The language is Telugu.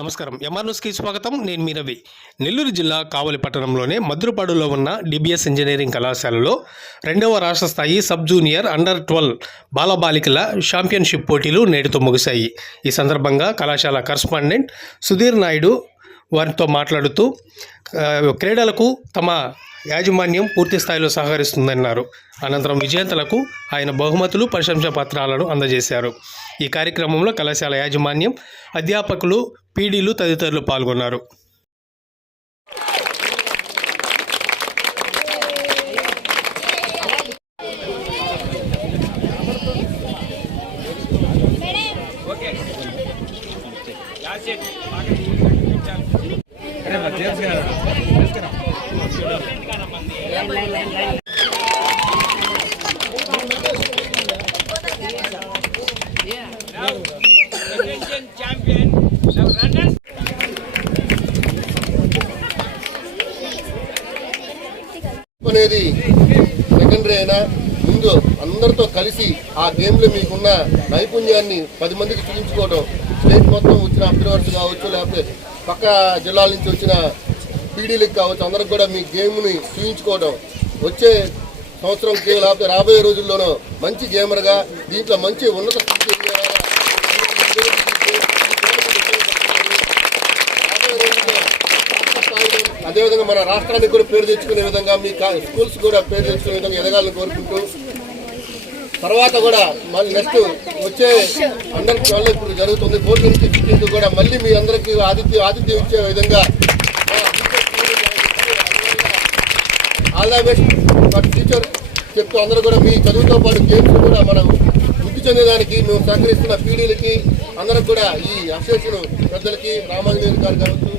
నమస్కారం. ఎంఆర్ న్యూస్కి స్వాగతం. నేను మీ రవి. నెల్లూరు జిల్లా కావలి పట్టణంలోని మద్దులపాడులో ఉన్న డిబిఎస్ ఇంజనీరింగ్ కళాశాలలో 2వ రాష్ట్ర స్థాయి సబ్ జూనియర్ అండర్ 12 బాలబాలికల ఛాంపియన్షిప్ పోటీలు నేటితో ముగిశాయి. ఈ సందర్భంగా కళాశాల కరస్పాండెంట్ సుధీర్ నాయుడు వారితో మాట్లాడుతూ క్రీడలకు తమ యాజమాన్యం పూర్తి స్థాయిలో సహకరిస్తుందన్నారు. అనంతరం విజేతలకు ఆయన బహుమతులు, ప్రశంసా పత్రాలను అందజేశారు. ఈ కార్యక్రమంలో కళాశాల యాజమాన్యం, అధ్యాపకులు, పీడీలు తదితరులు పాల్గొన్నారు. అనేది సెకండరీ అయినా ముందు అందరితో కలిసి ఆ గేమ్లో మీకున్న నైపుణ్యాన్ని 10 మందికి చూపించుకోవడం, స్టేట్ మొత్తం వచ్చిన అబ్జర్వర్స్ కావచ్చు, లేకపోతే పక్క జిల్లాల నుంచి వచ్చిన పీడీలకు కావచ్చు, అందరికి కూడా మీ గేమ్ని చూపించుకోవడం, వచ్చే సంవత్సరంకి లేకపోతే రాబోయే రోజుల్లోనూ మంచి గేమర్గా దీంట్లో మంచి ఉన్నత స్థితి అదేవిధంగా మన రాష్ట్రానికి కూడా పేరు తెచ్చుకునే విధంగా మీ స్కూల్స్ కూడా పేరు తెచ్చుకునే విధంగా ఎదగాలని కోరుకుంటూ, తర్వాత కూడా మళ్ళీ నెక్స్ట్ వచ్చే అండర్ 12 ఇప్పుడు జరుగుతుంది 14th 15th కూడా మళ్ళీ మీ అందరికీ ఆతిథ్యం ఇచ్చే విధంగా all the best for future చెప్తూ అందరూ కూడా మీ చదువుతో పాటు గేమ్స్ కూడా మనం వృద్ధి చెందేదానికి మేము సహకరిస్తున్న పీడీలకి అందరికి కూడా ఈ అసోసియేషన్ పెద్దలకి, రామాంజనేయులు గారు కావచ్చు,